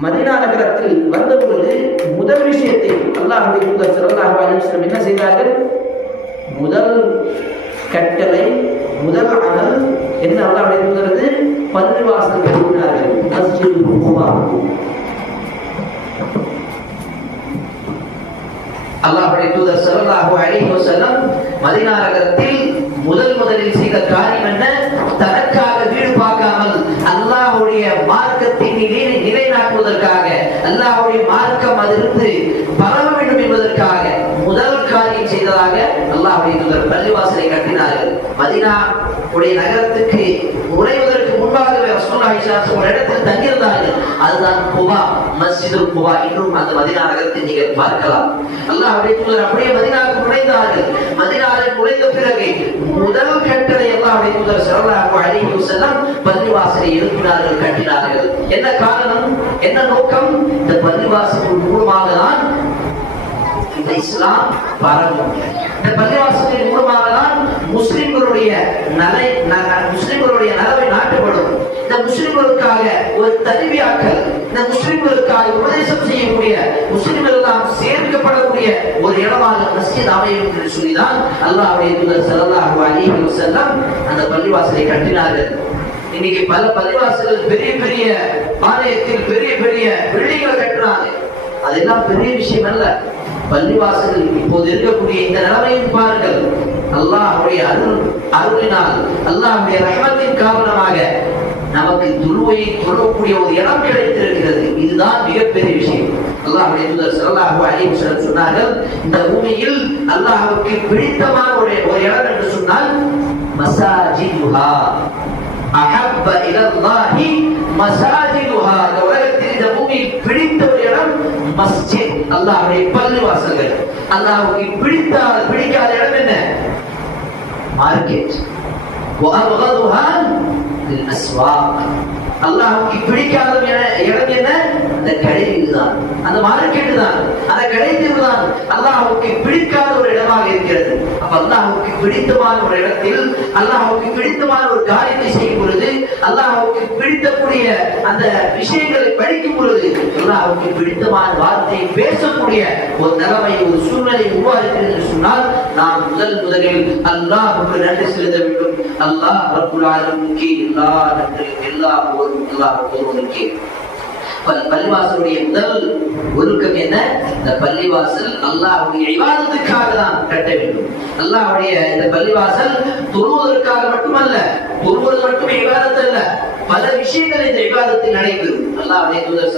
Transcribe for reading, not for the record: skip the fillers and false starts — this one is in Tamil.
மதீனா நகரத்தில் வந்த பொழுது முதல் விஷயத்தை அல்லாஹ்வுடைய தூதர் ஸல்லல்லாஹு அலைஹி வஸல்லம் என்ன செய்தார்கள்? முதல் கட்டளை, முதல் அமல் என்ன? அல்லாஹ்வுடைய தூதர் பள்ளிவாசல் கட்டினார்கள். மஸ்ஜிதுல் குபா. அல்லாஹ்வுடைய தூதர் ஸல்லல்லாஹு அலைஹி வஸல்லம் மதீனா நகரத்தில் முதலில் செய்த காரியம் என்ன? தனக்காக வீடு பார்க்காமல் அல்லாஹ்வுடைய மார்க்கத்தின் நிலைநாட்டுவதற்காக, அல்லாஹ்வுடைய மார்க்கம் அதிலிருந்து பரவ வேண்டும் என்பதற்காக முதல் காரியம் செய்ததாக அல்லாஹ்வுடைய தூதர் பள்ளிவாசலை கட்டினார்கள். மதீனா உடைய நகரத்துக்கு நுழைவதற்கு முன்பாகவே ரசூலுல்லாஹி ஸல்லல்லாஹு அலைஹி வஸல்லம் ஒரு இடத்தில் தங்கியிருந்தார்கள். அதுதான் குபா, மஸ்ஜிதுல் குபா. இன்னும் அந்த மதீனா நகரத்தை நீங்கள் பார்க்கலாம். அல்லாஹ்வுடைய தூதர் அப்படியே மதீனாவுக்கு நுழைந்தார்கள். மதீனாவில் நுழைந்த பிறகு முதல் கட்டளை அல்லாஹ்வுடைய தூதர் ஸல்லல்லாஹு அலைஹி வஸல்லம் பள்ளிவாசலை எழுப்பினார்கள், கட்டினார்கள். என்ன காரணம், என்ன நோக்கம்? இந்த பள்ளிவாசலின் மூலமாக தான் இந்த இஸ்லாம் பரவும். இந்த பள்ளிவாசலின் மூலமாக தான் முஸ்லிம்களுடைய நலவை நாட்டப்படும். இந்த முஸ்லிம்களுக்காக ஒரு தனிவியாக்கள், இந்த முஸ்லிம்களுக்காக உபதேசம் செய்யக்கூடிய, முஸ்லிம்கள் எல்லாம் சேர்க்கப்படக்கூடிய ஒரு இடமாக மஸ்ஜித் அமையும் என்று சொல்லிதான் அல்லாஹ்வுடைய தூதர் ஸல்லல்லாஹு அலைஹி வஸல்லம் அந்த பள்ளிவாசலை கட்டினார்கள். இன்னைக்கு பல பள்ளிவாசல்கள் பெரிய பெரிய ஆலயத்தில் பெரிய பெரிய பில்டிங்களை கட்டுறாங்க. அதெல்லாம் பெரிய விஷயம் அல்ல. பள்ளிவாசல் இப்போது இருக்கக்கூடிய இந்த நிலைமையும் பாருங்கள். அல்லாஹ்வுடைய அருளினால், அல்லாஹ்வுடைய ரஹ்மத்தின் காரணமாக நமக்கு துருவையை தொழக்கூடிய ஒரு இடம் கிடைத்திருக்கிறது. இதுதான் மிகப்பெரிய விஷயம். அல்லாஹ்வுடைய தூதர் ஸல்லல்லாஹு அலைஹி வஸல்லம் சொன்னார்கள், இந்த பூமியில் அல்லாஹ்வுக்கு பிடித்தமான ஒரு இடம் என்று சொன்னால் மஸாஜிதுஹா அஹப்ப இலல்லாஹி மஸாஜிதுஹா. இந்த உலகத்தில் இந்த பூமியில் பிடித்த ஒரு இடம் மஸ்ஜித், அல்லாஹ்வுடைய பள்ளிவாசல்கள். அல்லாஹ்வுக்கு பிடிக்காத இடம் என்ன? மார்க்கெட். வஅபகதுஹா லில் அஸ்வாக். அல்லாஹ்வுக்கு பிடிக்காத இடம் என்ன? அந்த கடைகள் தான், அந்த மார்க்கெட் தான், அந்த கடைகள் தான் அல்லாஹ்வுக்கு பிடிக்காத ஒரு இடமாக இருக்கிறது. அப்ப அல்லாஹ்வுக்கு பிடித்தமான ஒரு இடத்தில் அல்லாஹ்வுக்கு பிடித்தமான ஒரு காரியத்தை செய்யும் பொழுது, அல்லாஹ்வுக்கு பிடித்தக்கூடிய அந்த விஷயங்களை படிக்கும் பொழுது, அல்லாஹ்வுக்கு பிடித்தமான வார்த்தையை பேசக்கூடிய ஒரு நிலைமை, ஒரு சூழ்நிலை உருவாகிறது என்று சொன்னால், நாம் முதலில் அல்லாஹ்வுக்கு நன்றி செலுத்த வேண்டும். அல்லாஹ் ரப்புல் ஆலமீனுக்கு எல்லா நன்றியும், எல்லா புகழும் அல்லாஹ் ஒருவனுக்கே. பள்ளிவாசலுடைய முதல் ஒழுக்கம் என்ன? இந்த பள்ளிவாசல் அல்லாஹ்வுடைய இபாதத்துக்காக தான் கட்ட வேண்டும். அல்லாஹ்வுடைய இந்த பள்ளிவாசல் தொழுவதற்காக மட்டுமல்ல, தொழுவது மட்டுமே இபாதத் அல்ல, பல விஷயங்கள் இந்த இபாதத்தில் நடைபெறும். அல்லாஹ்வுடைய தூதர்